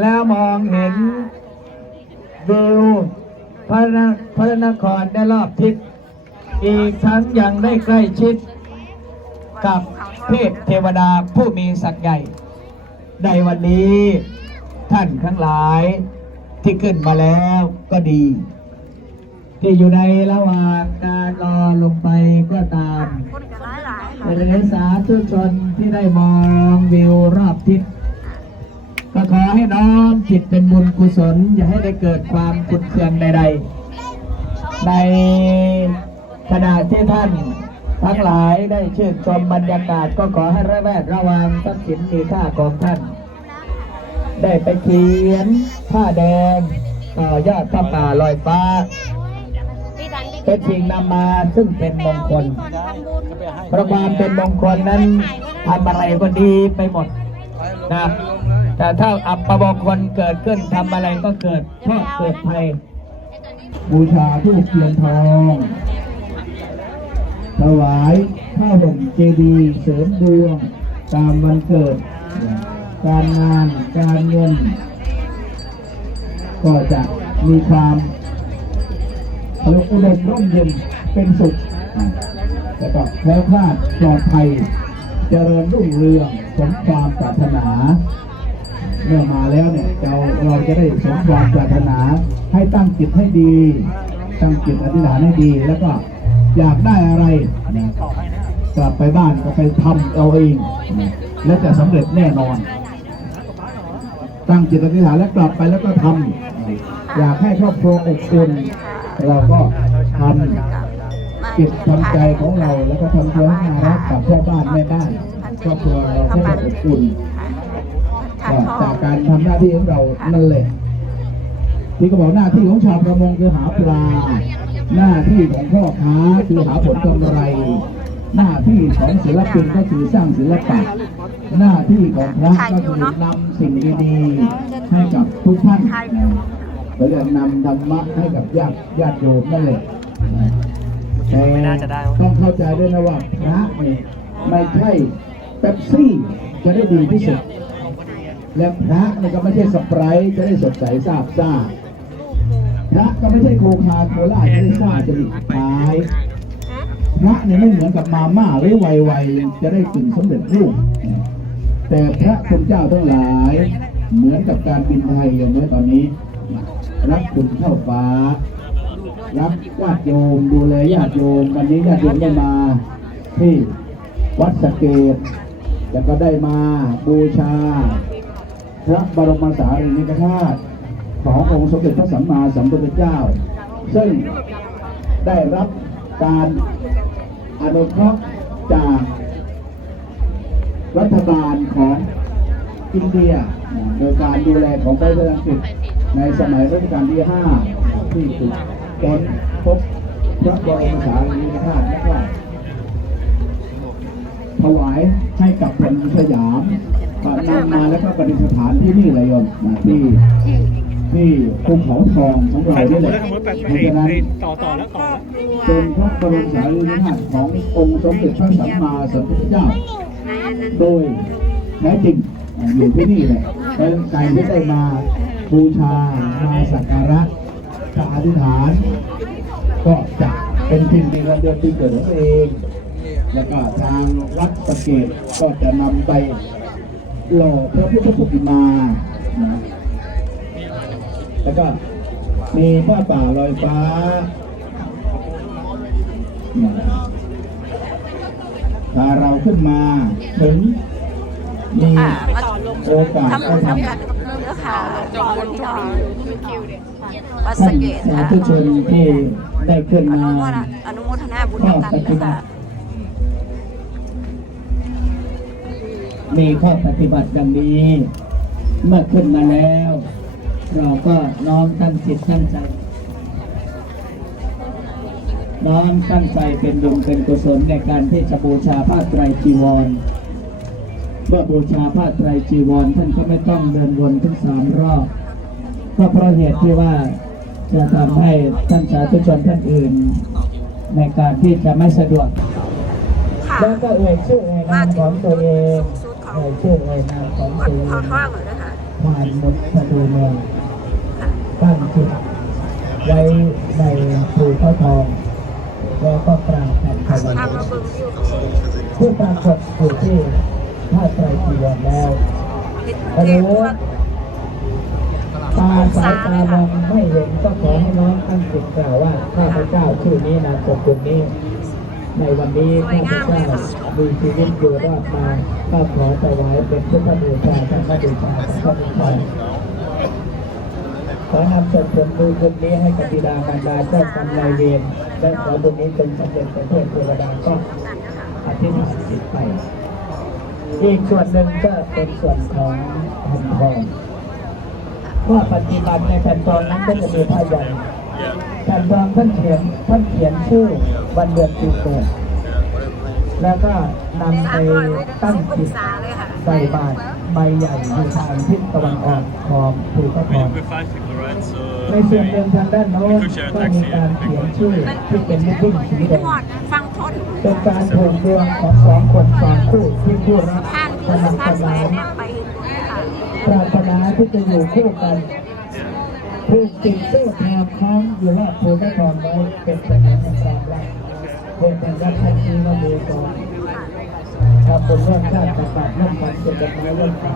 แล้วมองเห็นวิวพระนพระนครได้รอบทิศ อีกทั้งยังได้ใกล้ชิด กับเทพเทวดาผู้มีศักดิ์ใหญ่ ในวันนี้ท่านทั้งหลายที่ขึ้นมาแล้วก็ดี ที่อยู่ในระหว่างการรอลงไปก็ตามคนจะร้ายหลายค่ะเป็นสาธุชนที่ได้มองวิวรอบทิศก็ ขอให้น้อมจิตเป็นบุญกุศล อย่าให้ได้เกิดความขุดเคืองใดๆ ในขณะที่ท่านทั้งหลายได้ชื่นชมบรรยากาศก็ขอให้ระแวดระวังทรัพย์สินมีค่าของท่าน ได้ไปเขียนผ้าแดงต่อยอดผ้าป่าลอยฟ้า เป็นสิ่งนำมาซึ่งเป็นมงคลเพราะความเป็นมงคลนั้นทำอะไรก็ดีไปหมดนะ แต่ถ้าอับประมงคลเกิดขึ้นทำอะไรก็เกิดโทษเกิดภัยบูชาทูปเทียนทองถวายผ้าห่มเจดีย์เสริมดวงตามวันเกิด การงานการเงิน ก็จะมีความเขาเรียกอุดมร่มเย็นเป็นสุขแล้วก็แคล้วคลาดปลอดภัย เจริญรุ่งเรืองสมความปรารถนา เมื่อมาแล้วเนี่ยเราเราจะได้สมความปรารถนาให้ตั้งจิตให้ดีตั้งจิตอธิษฐานให้ดี แล้วก็อยากได้อะไรนะกลับไปบ้านก็ไปทำเอาเองนะและจะสำเร็จแน่นอน ตั้งจิตอธิษฐานแล้วกลับไปแล้วก็ทำอยากให้ครอบครัวอบอุ่นเราก็ทำจิตทำใจของเราแล้วก็ทำตัวให้น่ารักกับพ่อบ้านแม่บ้านครอบครัวเราก็จะอบอุ่น ถ่ายก็ทอจากดการทำหน้าที่ของเรานั่นแหละที่ก็บอกหน้าที่ของชาวประมงคือหาปลา หน้าที่ของพ่อค้าคือหาผลกำไร หน้าที่ของศิลปินก็คือสร้างศิลปะ หน้าที่ของพระก็คือนำสิ่งดีๆให้กับทุกท่านเราจะนำธรรมะให้กับญาติญาติโยมนั่นแหละไม่น่าจะได้วะต้องเข้าใจด้วยนะว่าพระเนี่ยไม่ใช่เป๊ปซี่จะได้ดีที่สุด และพระเนี่ยก็ไม่ใช่สไปรท์จะได้สดใสซาบซ่าพระก็ไม่ใช่โคคาโคล่าจะได้ซ่าจะดีท้ายพระเนี่ยไม่เหมือนกับมาม่าหรือไวๆจะได้กึ่งสำเร็จรูปแต่พระคุณเจ้าทั้งหลาย เหมือนกับการบินไทยอย่างเมื่อตอนนี้ รับคุณเข้าฟ้า รับญาติโยมดูแลญาติโยมวันนี้ญาติโยมได้มาที่วัดสเกดแล้วก็ได้มาบูชา พระบรมสารีริกธาตุขององค์สมเด็จพระสัมมาสัมพุทธเจ้า ซึ่งได้รับการอนุเคราะห์จากรัฐบาลของอินเดียโดยการดูแลของพระเจ้าอังกฤษในสมัยรัชกาลที่ 5 ที่ถูกค้นพบพระบรมสารีริกธาตุแล้วก็ถวายให้กับแผ่นดินสยาม ก็นำมาแล้วก็ประดิษฐานที่นี่เลยโยมนะที่ที่ภูเขาทองของเรานี่แหละเพราะฉะนั้นต่อต่อแล้วต่อแล้วเป็นพระบรมสารีริกธาตุขององค์สมเด็จพระสัมมาสัมพุทธเจ้า โดยแท้จริงอยู่ที่นี่แหละเป็นใจที่ได้มาบูชามาสักการะจะอธิษฐาน ก็จะเป็นพิมพ์ในวันเดือนปีเกิดของตัวเอง แล้วก็ทางวัดสะเกตก็จะนำไป หล่อพระพุทธปฏิมานะแล้วก็มีผ้าป่าลอยฟ้านะพาเราขึ้นมาถึงมีอ่ามาโอกาสทำได้บุญทำทำกันกับเนื้อข่าวพี่น้องวัดท่าสะนเกตสาค่ะธุชนที่ได้ขึ้นอนุมาโมทนาอนุโมทนาบุญกันนะคะ มีข้อปฏิบัติดังนี้ เมื่อขึ้นมาแล้ว เราก็น้อมตั้งจิตตั้งใจ น้อมตั้งใจเป็นบุญเป็นกุศลในการที่จะบูชาผ้าไตรจีวรเมื่อบูชาผ้าไตรจีวรท่านก็ไม่ต้องเดินวนทั้งสามรอบก็เพราะเหตุที่ว่าจะทำให้ท่านสาธุชนท่านอื่น ในการที่จะไม่สะดวกค่ะแล้วก็เอ่ยชื่อเอ่ยนามของตัวเองสูตร ของเอ่ยชื่อเอ่ยนามของวัดตัวเอภูเขางทองเลยนะคะผ่านหมดสะดูเมืองตั้งจิตไว้ในภูเขาทองแล้วก็กราบแผ่นถวายเบิ่งวิวผู้ปรากฏอยู่ที่ท่าไตรจีวรแล้วเห็นฮัลเทโหลพทั่วตาสายตามองไม่เห็นก็ขอให้น้องตั้งจิตกล่าวว่าข้าพเจ้าชื่อนี้นามสกุลนี้ ในวันนี้ข้าพเจ้า มีชีวิตอยู่รอดมาก็ขอถวายเป็นพุทธบูชาธรรมบูชาพระบูชาขอนำส่วนผลบุญบุญนี้ให้กับบิดามารดาเจ้ากรรมนายเวรและขอบุญนี้จงสำเร็จเป็นเทพเทวดาก็อธิษฐานจิตไป อีกส่วนหนึ่งก็เป็นส่วนของแผ่นทองว่าปฏิบัติในแผ่นทองนั้นก็จะมีผ้ายันแผ่นทองท่านเขียนท่านเขียนชื่อวันเดือนปีเกิด แล้วก็นำไปสามร้อยเลยตั้งสิบอจิงตศาเลยค่ะใส่บาตรใบใหญ่อยู่ทางทิศตะวันออกของภูพระทอง We're five people, right? So ในส่วนหนึ่งทางด้านโน้นก็มีการเขียนชื่อที่เป็นลูกวิ่งสีแดงหอดฟังทนเป็นการผูกดวงของสองคนสองคู่ที่คู่รักท่านสคือมัครท่านสสวมายนแนบไปเห็นค่ะปรารถนาที่จะอยู่คู่กันผูกติดเสื้อแทนคล้องอยู่รอบภูพระทองไว้เป็นสัญลักษณ์แห่งความรัก เป็นสัญลักษณ์ที่ว่ามีก่อนทำบุญร่วมชาติกับปากร่วมกันเป็นดอกไม้ร่วมกัน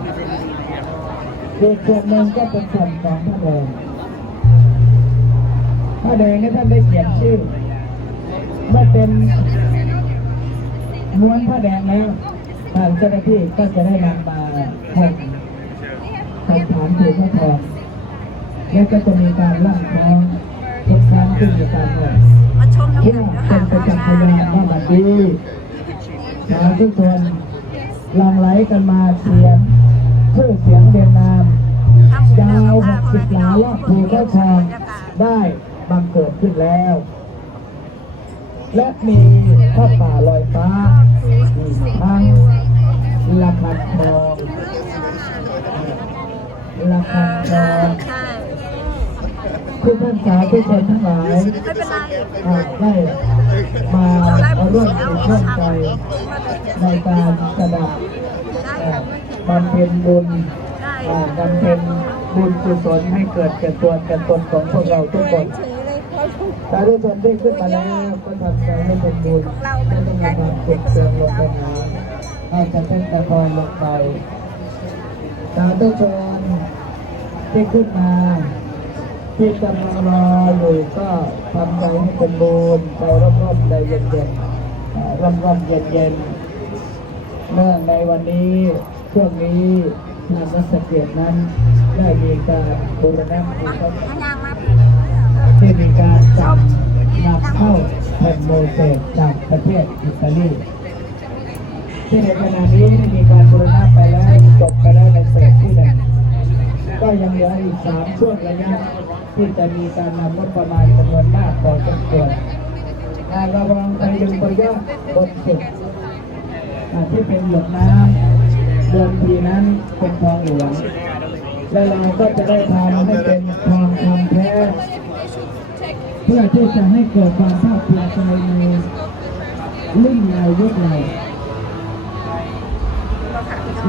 อีกส่วนหนึ่งก็เป็นส่วนของพระแดงพระแดงนี่ท่านได้เขียนชื่อเมื่อเป็นม้วนพระแดงแล้วทางเจ้าหน้าที่ก็จะได้นำมาให้คำถามถูกพระทองและก็จะมีการล่ำคล้องทุกครั้งที่มีการเงิน เพื่อเป็นประจักษ์พยานว่าบัดนี้ชาวทุกคนลังไหลกันมาเสียงชื่อเสียงเรียงนามยาวหกสิบหลารอบภูเข้าทองได้บังเกิดขึ้นแล้ว และมีผ้าป่าลอยฟ้ามีทั้งละคันทองละคันทอง ใช่ท่านสาธุชนทั้งหลายไม่เป็นไรหากได้มาร่วมเป็นร่วมใจในการสดับบำเพ็ญบุญบำเพ็ญบุญกุศลให้เกิดแก่ตัวแก่ตนของพวกเราทุกคนเฉยเลยเขาถูกสาธุชนที่ขึ้นมาแล้วก็ทำใจให้เป็นบุญไม่ต้องมีความเจ็บเตือนลงไปหาให้จะเป็นตะกอนลงไปสาธุชนที่ขึ้นมา ที่กำลังรออยู่ก็ทำใจให้เป็นบุญใจร่มๆใจเย็นๆเอ่อร่มๆเย็นๆเมื่อในวันนี้ช่วงนี้ทางวัดสเกียรตินั้นได้มีการบูรณะมีพระพยางมาที่มีการจับนำเข้าแผ่นโมเสกจากประเทศอิตาลีที่ในขณะนี้ได้มีการบูรณะไปแล้วจบไปแล้วในเสที่หนึ่ง ก็ยังเหลืออีกสามช่วงระยะที่จะมีการนำรถประมาณจำนวนมากพอสมควรงานระวังไปดึงไปยอบนสุดที่เป็นหยดน้ำเดิมทีนั้นเป็นทองหลวงและเราก็จะได้ทำให้เป็นทองคำแท้เพื่อที่จะให้เกิดความภาคภูมิใจในรุ่นเรายุคเรา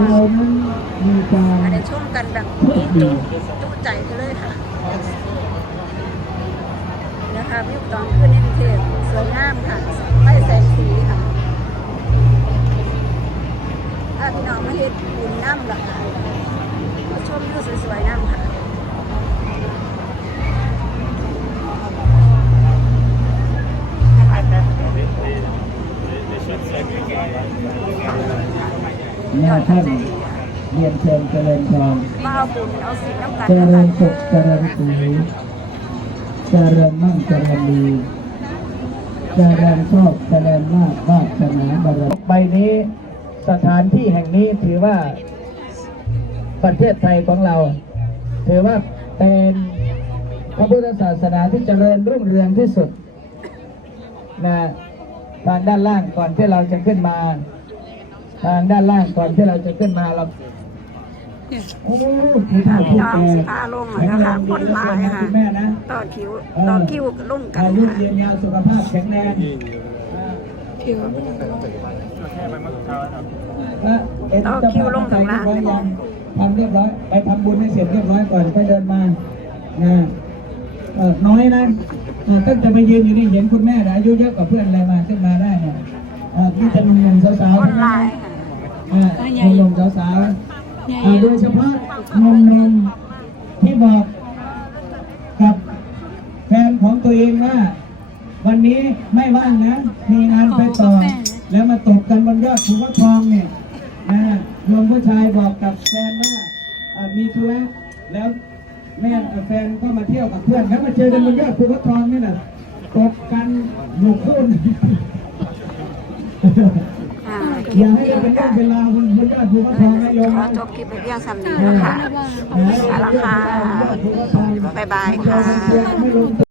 เรานั้นมีการได้ชมกันแบบนี้จุจุใจกันเลยค่ะนะคะวิวตอนขึ้นในกรุงเทพสวยงามค่ะไม่แสงสีค่ะถ้าพี่น้องมาเฮ็ดบุญน้ำหลักค่ะมาชมวิวสวยๆน้ำค่ะและท่านเรียนเชิญเจริญพรมาเอาบุญเอาสิ่งน้ำกันเจริญสุขเจริญสีเจริญมั่งเจริญดีเจริญโชคเจริญมากวาสนาบารมีใบนี้สถานที่แห่งนี้ถือว่าประเทศไทยของเรา ถือว่าเป็นพระพุทธศาสนาที่เจริญรุ่งเรืองที่สุดนะทางด้านล่างก่อนที่เราจะขึ้นมา ทางด้านล่างก่อนที่เราจะขึ้นมาเราโอ้โหคือท่าที่น้องแก่สิพาลงอะนะคะคนหลายค่ะคุณแม่นะต่อคิวต่อคิวลุ่มกันอายุค่ะยืนยาวสุขภาพแข็งแรงคิวและเอ็นต่อคิวลงข้างล่างยังทำเรียบร้อย ไปทำบุญให้เสร็จเรียบร้อยก่อนค่อยเดินมานะเออน้อยนะเออตั้งแต่มายืนอยู่นี่เห็นคุณแม่นะอายุเยอะกว่าเพื่อนอะไรมาขึ้นมาได้เนี่ยเออนี่จะหนุ่มๆสาวคๆนทั้งหนั้ลานย นะค่ะอ่าหนุ่มๆสาวๆอ่าโดยเฉพาะนุ่มที่บอกกับแฟนของตัวเองว่า วันนี้ไม่ว่างนะ มีงานไปต่อ แล้วมาตบกันบนยอดภูเขาทองเนี่ยนะโยมผู้ชายบอกกับแฟนว่าอ่ามีธุระแล้วแม่แฟนก็มาเที่ยวกับเพื่อนแล้วมาเจอกันบนยอดภูเขาทองนี่นะตบกันอยู่คู่ อ่าอย่าให้เป็นเรื่องเป็นราวบนบนยอดภูเขาทองนะโยมขอนะจบคลิปไปเพียงสำนีนะคะเอาละค่ะบ๊ายบายค่ะไม่ลงตัว